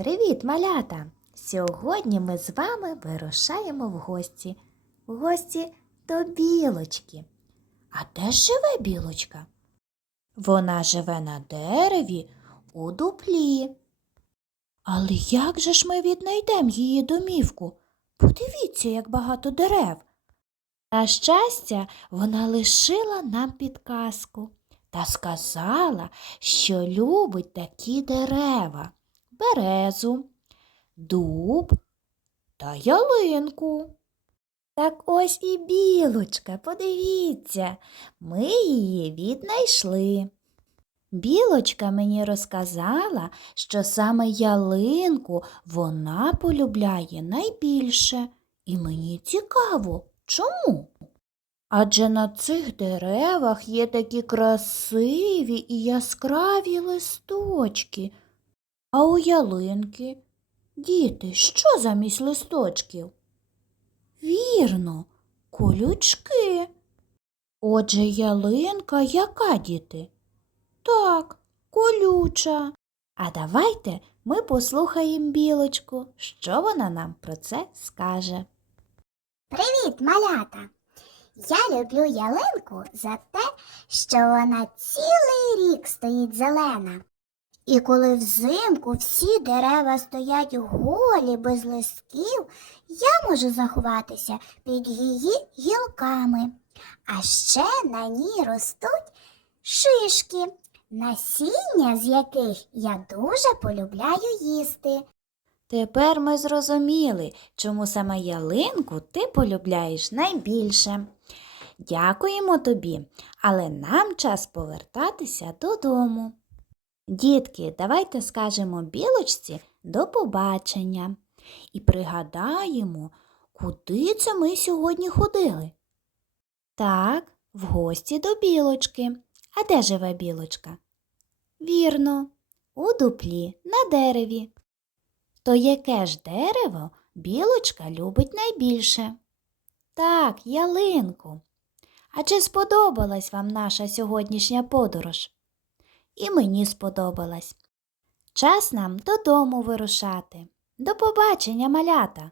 Привіт, малята! Сьогодні ми з вами вирушаємо в гості. В гості до білочки. А де живе білочка? Вона живе на дереві у дуплі. Але як же ж ми віднайдемо її домівку? Подивіться, як багато дерев. На щастя, вона лишила нам підказку та сказала, що любить такі дерева березу, дуб та ялинку. Так ось і білочка, подивіться, ми її віднайшли. Білочка мені розказала, що саме ялинку вона полюбляє найбільше, і мені цікаво, чому? Адже на цих деревах є такі красиві і яскраві листочки. А у ялинки, діти, що замість листочків? Вірно, колючки. Отже, ялинка яка, діти? Так, колюча. А давайте ми послухаємо білочку, що вона нам про це скаже. Привіт, малята! Я люблю ялинку за те, що вона цілий рік стоїть зелена. І коли взимку всі дерева стоять голі без листків, я можу заховатися під її гілками. А ще на ній ростуть шишки, насіння з яких я дуже полюбляю їсти. Тепер ми зрозуміли, чому саме ялинку ти полюбляєш найбільше. Дякуємо тобі, але нам час повертатися додому. Дітки, давайте скажемо білочці до побачення і пригадаємо, куди це ми сьогодні ходили. Так, в гості до білочки. А де живе білочка? Вірно, у дуплі на дереві. То яке ж дерево білочка любить найбільше? Так, ялинку. А чи сподобалась вам наша сьогоднішня подорож? І мені сподобалась. Час нам додому вирушати. До побачення, малята!